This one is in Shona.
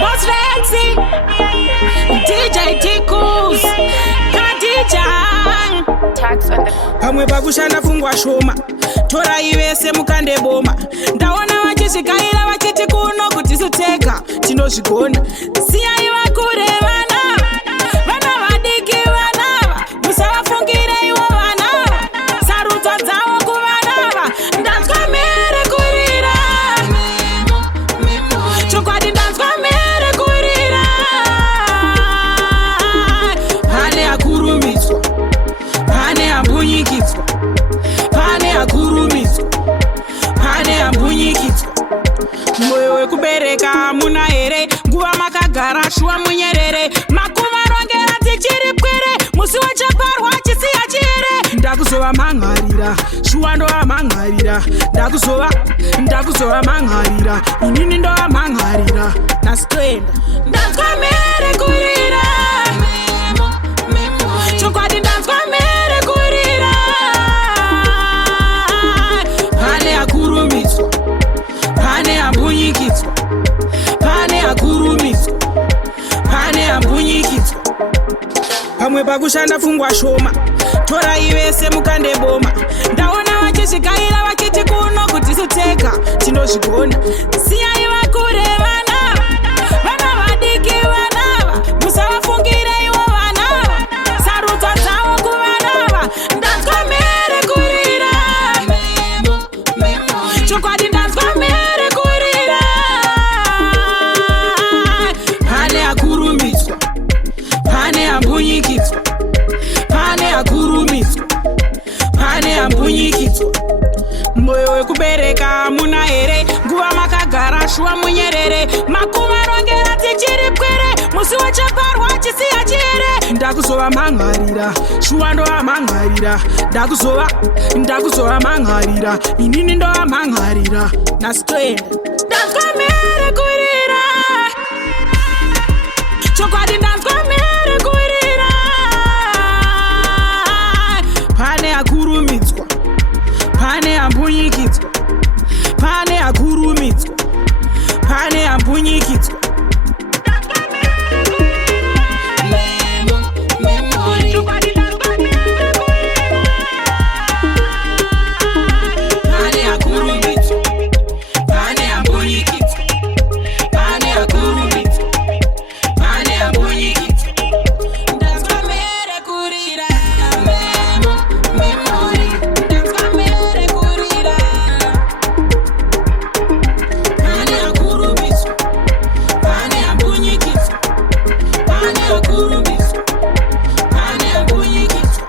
Boss Rexy, DJ Tikus, Kadijan. Pamwe pakushanda fungwa shoma, tora ivese mukande boma. Ndaona vachizvikaira vachiti kuno kuti suteka, tinozvigona. Siyai vakure vana, vana vadiki vanava, musavafungire ivo vanava. Sarudzo dzavo kuvanava, ndanzwa mere kurira. Chokwadi ndanzwa mere kurira. Pane akurumidzwa, pane ambunyikidzwa, pane akurumidzwa, pane ambunyikidzwa. Mwoyo wekubereka hamuna here, nguva makagara shuwa munyerere. Makuvarongera tichiri pwere, musi wachaparwa chisiya chire. Ndakuzova mangharira, shuwa ndova mangharira. Ndakuzova mangharira, inini ndova mangharira. Nasitoenda, ndanzwa mere kurira. Chokwadi ndanzwa mere kurira. Pane akurumidzwa, pane ambunyikidzwa, pane akurumidzwa, pane ambunyikidzwa. Pamwe pakushanda fungwa shoma, tora ivese mukande boma. Ndaona vachizvikaira vachiti kuno kuti suteka, tinozvigona. Siyai vakure vanava, vana vadiki vanava, musavafungire ivo vanava. Sarudzo dzavo kuvanava, ndanzwa mere kurira. Chokwadi ndanzwa mere kurira. Pane akurumidzwa, pane ambunyikidzwa, pane akurumidzwa, pane ambunyikidzwa. Mwoyo wekubereka hamuna here, nguva makagara shuwa munyerere. Makuvarongera tichiri pwere, musi wachaparwa chisiya chire. Ndakuzova mangharira, shuwa ndova mangharira. Ndakuzova mangharira, inini ndova mangharira. Nasitoenda, ndanzwa mere kurira. Chokwadi ndanzwa mere kurira. Pane akurumidzwa, pane ambunyikidzwa, pane akurumidzwa, pane ambunyikidzwa. Pane akurumidzwa, pane ambunyikidzwa, pane akurumidzwa, pane ambunyikidzwa. Ndanzwa mere kurira. Ndanzwa mere kurira. Pane akurumidzwa, pane ambunyikidzwa, pane akurumidzwa, pane ambunyikidzwa.